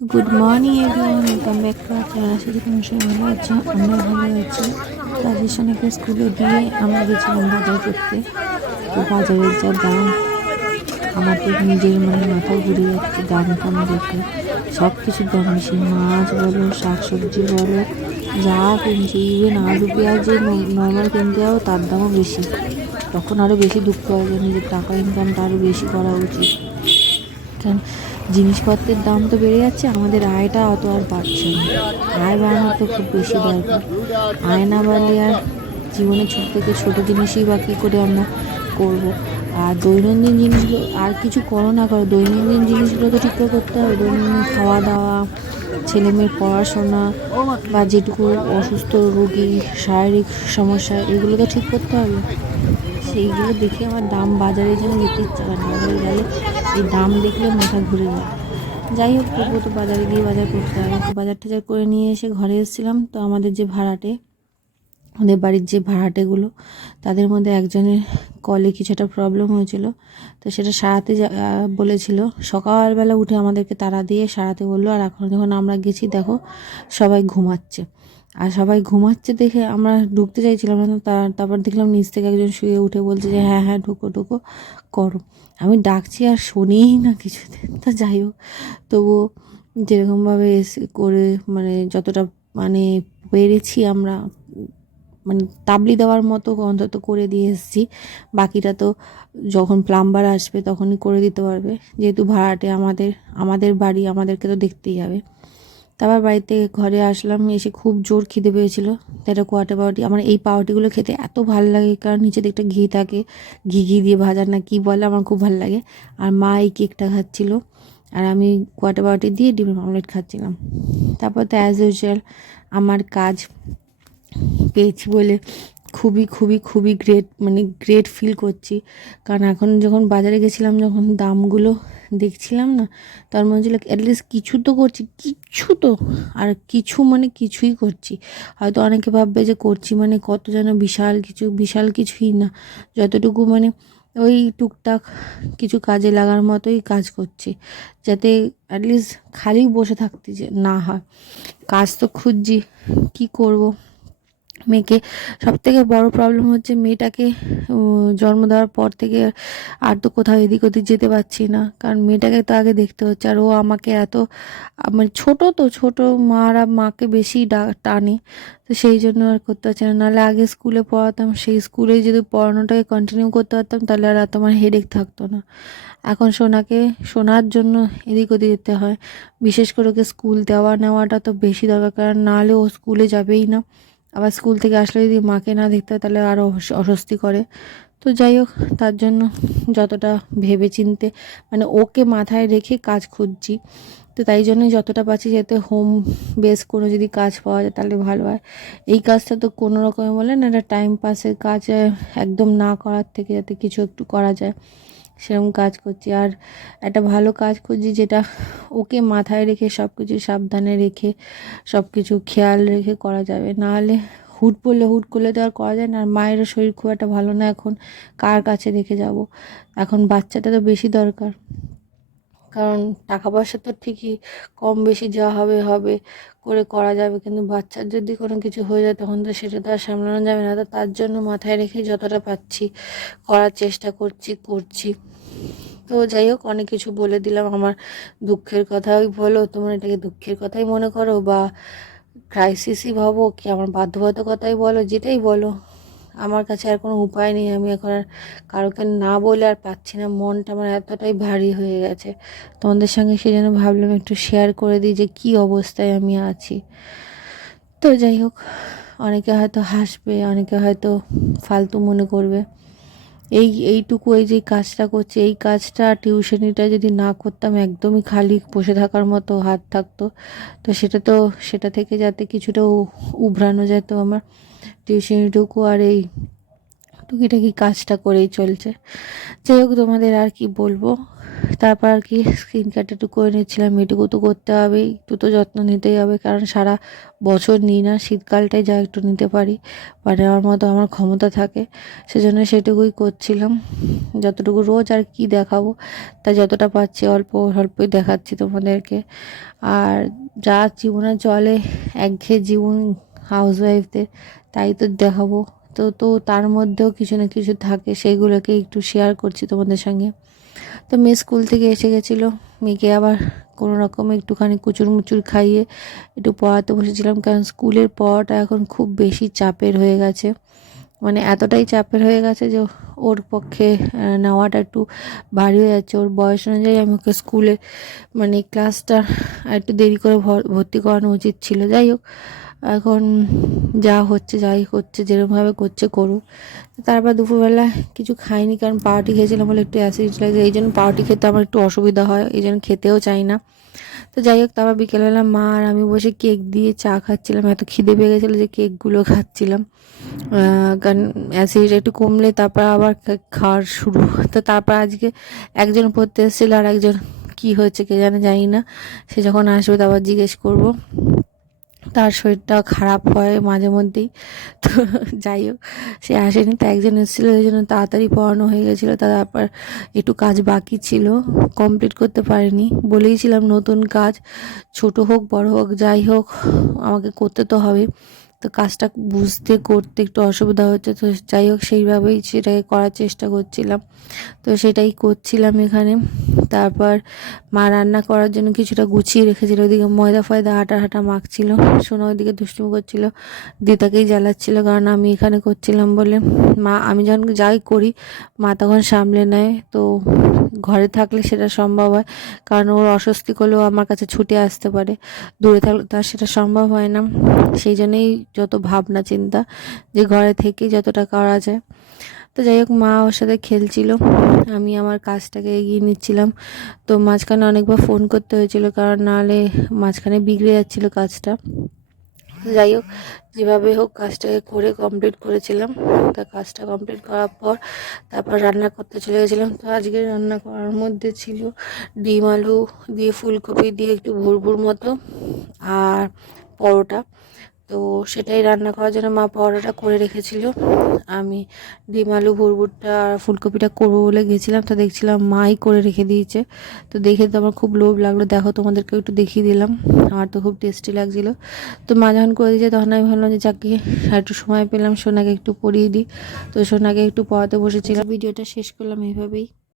Good morning everyone welcome back to our channel আশা করি ভালো আছো আমরা ভালো আছি। কাজের সঙ্গে স্কুলে দিয়ে আমরা গেছিলাম বাজার করতে। তো বাজারের যা দাম আমার তো নিজের মানে মাথায় ঘুরে যাচ্ছে দাম টাম দেখে। সব কিছুর দাম বেশি মাছ বলো শাক সবজি বলো, যা কিনছি ইভেন আলু, পেঁয়াজ নর্মাল কিনতে যাব তার দামও বেশি। তখন আরও বেশি দুঃখ হয় যে নিজের টাকা ইনকামটা আরও বেশি করা উচিত। কারণ জিনিসপত্রের দাম তো বেড়ে যাচ্ছে, আমাদের আয়টা অত আর বাড়ছে না। আয় বাড়ানো তো খুব বেশি দরকার। আয় না বাড়লে আর জীবনে ছোট থেকে ছোটো জিনিসই বা কী করে আমরা করব? আর দৈনন্দিন জিনিসগুলো, আর কিছু করো না করো, দৈনন্দিন জিনিসগুলো তো ঠিক করে করতে হবে। দৈনন্দিন খাওয়া দাওয়া ছেলে মেয়ের পড়াশোনা বা যেটুকু অসুস্থ রোগী, শারীরিক সমস্যা এগুলো তো ঠিক করতে হবে। সেইগুলো দেখে আমার দাম বাজারে যেন যেতে ইচ্ছা করে বাজারে গেলে এই দাম দেখলে মাথা ঘুরে যায়। যাই হোক, তবুও তো বাজারে গিয়ে বাজার করতে হবে। বাজার টাজার করে নিয়ে এসে ঘরে এসেছিলাম। তো আমাদের যে ভাড়াটে, ওদের বাড়ির যে ভাড়াটেগুলো, তাদের মধ্যে একজনের কলে কিছু একটা প্রবলেম হয়েছিল। তো সেটা সারাতে বলেছিল। সকালবেলা উঠে আমাদেরকে তাড়া দিয়ে সারাতে বলল, আর এখন যখন আমরা গেছি, দেখো, সবাই ঘুমাচ্ছে। আর সবাই ঘুমাচ্ছে দেখে আমরা ঢুকতে চাইছিলাম না। তারপর দেখলাম নিচ থেকে একজন শুয়ে উঠে বলছে যে হ্যাঁ হ্যাঁ ঢুকো ঢুকো, করো। ডাকছি আর শোনেই না কিছুতে। তা যাই হোক, তবুও যেরকমভাবে এসে করে মানে যতটা মানে পেরেছি আমরা মানে তাবলি দেওয়ার মতো অন্তত করে দিয়ে এসেছি। বাকিটা তো যখন প্লাম্বার আসবে তখনই করে দিতে পারবে। যেহেতু ভাড়াটে আমাদের আমাদের বাড়ি আমাদেরকে তো দেখতেই হবে। তারপর বাড়িতে ঘরে আসলাম, এসে খুব জোর খিদে পেয়েছিল। তো একটা কোয়াটা পাউরুটি। আমার এই পাউরুটিগুলো খেতে এত ভালো লাগে, কারণ নিচে দিকটা ঘি থাকে, ঘি ঘি দিয়ে ভাজা না কি বলে, আমার খুব ভালো লাগে। আর মা এই কেকটা খাচ্ছিল, আর আমি কোয়াটা পাউরুটি দিয়ে ডিমের অমলেট খাচ্ছিলাম। তারপর তো অ্যাজ ইউজুয়াল আমার কাজ পেয়েছি বলে খুবই খুবই খুবই গ্রেট মানে গ্রেট ফিল করছি। কারণ এখন যখন বাজারে গেছিলাম, যখন দামগুলো দেখছিলাম না, তার মনে হচ্ছিল অ্যাটলিস্ট কিছু তো করছি, কিছু তো, আর কিছু মানে কিছুই করছি। হয়তো অনেকে ভাববে যে করছি মানে কত যেন বিশাল কিছু, বিশাল কিছুই না, যতটুকু মানে ওই টুকটাক কিছু কাজে লাগার মতোই কাজ করছি, যাতে অ্যাটলিস্ট খালি বসে থাকতে যে না হয়। কাজ তো খুঁজছি, কী করব? মেয়েকে। সব থেকে বড়ো প্রবলেম হচ্ছে মেয়েটাকে জন্ম দেওয়ার পর থেকে আর তো কোথাও এদিক ওদিক যেতে পারছি না। কারণ মেয়েটাকে তো আগে দেখতে হচ্ছে। আর ও আমাকে এত মানে ছোটো তো, ছোটো মারা মাকে বেশি টানে। তো সেই জন্য আর করতে পারছি না। নাহলে আগে স্কুলে পড়াতাম, সেই স্কুলে যদি পড়ানোটাকে কন্টিনিউ করতে পারতাম, তাহলে আর এত তোমার হেডেক থাকতো না। এখন সোনাকে শোনার জন্য এদিক ওদিক যেতে হয়। বিশেষ করে ওকে স্কুল দেওয়া নেওয়াটা তো বেশি দরকার। কারণ নাহলে ও স্কুলে যাবেই না। আবার স্কুল থেকে আসলে যদি মাকে না দেখতে হয়, তাহলে আরও অস- অস্বস্তি করে। তো যাই হোক, তার জন্য যতটা ভেবে চিনতে মানে ওকে মাথায় রেখে কাজ খুঁজছি। তো তাই জন্যই যতটা পাচ্ছি যাতে হোম বেস কোনো যদি কাজ পাওয়া যায়, তাহলে ভালো হয়। এই কাজটা তো কোনো রকমে বলে না, একটা টাইম পাসের কাজ একদম না করার থেকে যাতে কিছু একটু করা যায়। সেরকম কাজ করছি। আর একটা ভালো কাজ করছি যেটা ওকে মাথায় রেখে সব কিছু সাবধানে রেখে সব কিছু খেয়াল রেখে করা যাবে। নাহলে হুট পড়লে, হুট করলে তো আর করা যায় না। আর মায়েরও শরীর খুব একটা ভালো না এখন। কার কাছে রেখে যাব? এখন বাচ্চাটা তো বেশি দরকার। কারণ টাকা পয়সা তো ঠিকই কম বেশি যা হবে হবে করে করা যাবে। কিন্তু বাচ্চার যদি কোনো কিছু হয়ে যায়, তখন তো সেটা তো আর সামলানো যাবে না। তো তার জন্য মাথায় রেখে যতটা পাচ্ছি করার চেষ্টা করছি করছি। তো যাই হোক, অনেক কিছু বলে দিলাম। আমার দুঃখের কথাই বলো। তোমার এটাকে দুঃখের কথাই মনে করো বা ক্রাইসিসই ভাবো, কি আমার বাধ্যবাধকতাই বলো, যেটাই বলো। আমার কাছে আর কোনো উপায় নেই। আমি এখন আর কারোকে না বলে আর পাচ্ছি না। মনটা আমার এতটাই ভারী হয়ে গেছে। তোমাদের সঙ্গে সেই জন্য ভাবলাম একটু শেয়ার করে দিই যে কী অবস্থায় আমি আছি। তো যাই হোক, অনেকে হয়তো হাসবে, অনেকে হয়তো ফালতু মনে করবে। এই, এইটুকু এই যে কাজটা করছে, এই কাজটা টিউশনিটা যদি না করতাম একদমই খালি বসে থাকার মতো হাত থাকতো। তো সেটা তো, সেটা থেকে যাতে কিছুটা উভরানো যেত আমার। টিউশনিটুকু আর এই টুকিটাকি কাজটা করেই চলছে। যাই হোক, তোমাদের আর কি বলব? তারপর আর কি স্ক্রিন কাটটা একটু করে নিচ্ছিলাম, এটুকু তো করতে হবেই, একটু তো যত্ন নিতেই হবে, কারণ সারা বছর নিই না, শীতকালটাই যা একটু নিতে পারি বা নেওয়ার মতো আমার ক্ষমতা থাকে, সেজন্য সেটুকুই করছিলাম। যতটুকু রোজ আর কি দেখাবো, তা যতটা পাচ্ছি অল্প, অল্পই দেখাচ্ছি তোমাদেরকে। আর যা জীবনে চলে একঘেয়ে জীবন হাউস ওয়াইফদের তাই তো দেখাবো। তো তো তার মধ্যেও কিছু না কিছু থাকে, সেইগুলোকে একটু শেয়ার করছি তোমাদের সঙ্গে। তো মেয়ে স্কুল থেকে এসে গেছিল, মেয়েকে আবার কোনো রকম একটুখানি কুচুর মুচুর খাইয়ে একটু পড়াতে বসেছিলাম, কারণ স্কুলের পড়াটা এখন খুব বেশি চাপের হয়ে গেছে। মানে এতটাই চাপের হয়ে গেছে যে ওর পক্ষে নেওয়াটা একটু ভারী হয়ে যাচ্ছে। ওর বয়স অনুযায়ী আমি ওকে স্কুলে মানে ক্লাসটা একটু দেরি করে ভর্তি করানো উচিত ছিল। যাই হোক এখন যা হচ্ছে, যাই হচ্ছে, যেরকমভাবে করছে করুক। তারপর দুপুরবেলা কিছু খাইনি কারণ পাউরুটি খেয়েছিলাম বলে একটু অ্যাসিড লাগে এই জন্য পাউরুটি খেতে আমার একটু অসুবিধা হয়, এই জন্য খেতেও চাই না। তো যাই হোক, তারপর বিকেলবেলা মা আর আমি বসে কেক দিয়ে চা খাচ্ছিলাম। এত খিদে পেয়ে গেছিল যে কেকগুলো খাচ্ছিলাম। কারণ অ্যাসিড একটু কমলে তারপর আবার খাওয়ার শুরু। তো তারপর আজকে একজন পড়তে এসেছিল আর একজন কি হয়েছে কে জানে জানি না। সে যখন আসবে তারপর জিজ্ঞেস করব। তার শরীরটা খারাপ হয় মাঝে মধ্যেই। তো যাই হোক, সে আসেনি, তো একজন এসেছিল, ওই জন্য তাড়াতাড়ি পড়ানো হয়ে গেছিল তারপর একটু কাজ বাকি ছিল কমপ্লিট করতে পারিনি। বলেইছিলাম, নতুন কাজ, ছোট হোক, বড় হোক, যাই হোক, আমাকে করতে তো হবে। তো কাজটা বুঝতে, করতে একটু অসুবিধা হচ্ছে। তো যাই হোক, সেইভাবেই সেটাকে করার চেষ্টা করছিলাম। তো সেটাই করছিলাম এখানে। তারপর মা রান্না করার জন্য কিছুটা গুছিয়ে রেখেছিল। ওইদিকে ময়দা ফয়দা হাঁটা হাঁটা মাখছিল। সোনা ওইদিকে দুষ্টুমি করছিল। দিদাকেই জ্বালাচ্ছিল, কারণ আমি এখানে করছিলাম বলে। মা, আমি যখন যাই করি, মা তখন সামলে নেয়। তো ঘরে থাকলে সেটা সম্ভব হয়। কারণ ওর অস্বস্তি করলেও আমার কাছে ছুটে আসতে পারে। দূরে থাকলে তার সেটা সম্ভব হয় না। সেই জন্যই যত ভাবনা, চিন্তা যে ঘরে থেকেই যতটা করা যায়। তো যাই হোক, মা ওর সাথে খেলছিল। আমি আমার কাজটাকে এগিয়ে নিচ্ছিলাম। তো মাঝখানে অনেকবার ফোন করতে হয়েছিল, কারণ নাহলে মাঝখানে বিগড়ে যাচ্ছিল কাজটা। যাই হোক, যেভাবে হোক কাজটাকে করে কমপ্লিট করেছিলাম। তা কাজটা কমপ্লিট করার পর তারপর রান্না করতে চলে গেছিলাম। তো আজকে রান্না করার মধ্যে ছিল ডিম আলু দিয়ে ফুলকপি দিয়ে একটু ভুরভুর মতো আর পরোটা। তো সেটাই রান্না করার জন্য মা পরোটাটা করে রেখেছিল। আমি ডিম, আলু, ভুরভুরটা আর ফুলকপিটা করব বলে গেছিলাম। তো দেখছিলাম মাই করে রেখে দিয়েছে। তো দেখে তো আমার খুব লোভ লাগল। দেখো তোমাদেরকে একটু দেখিয়ে দিলাম। আমার তো খুব টেস্টি লাগছিল। তো মা যখন করে দিয়েছে, তখন আমি ভাবলাম যে যাকে একটু সময় পেলাম, সোনাকে একটু পড়িয়ে দিই। তো সোনাকে একটু পড়াতে বসেছিলাম। ভিডিওটা শেষ করলাম এইভাবেই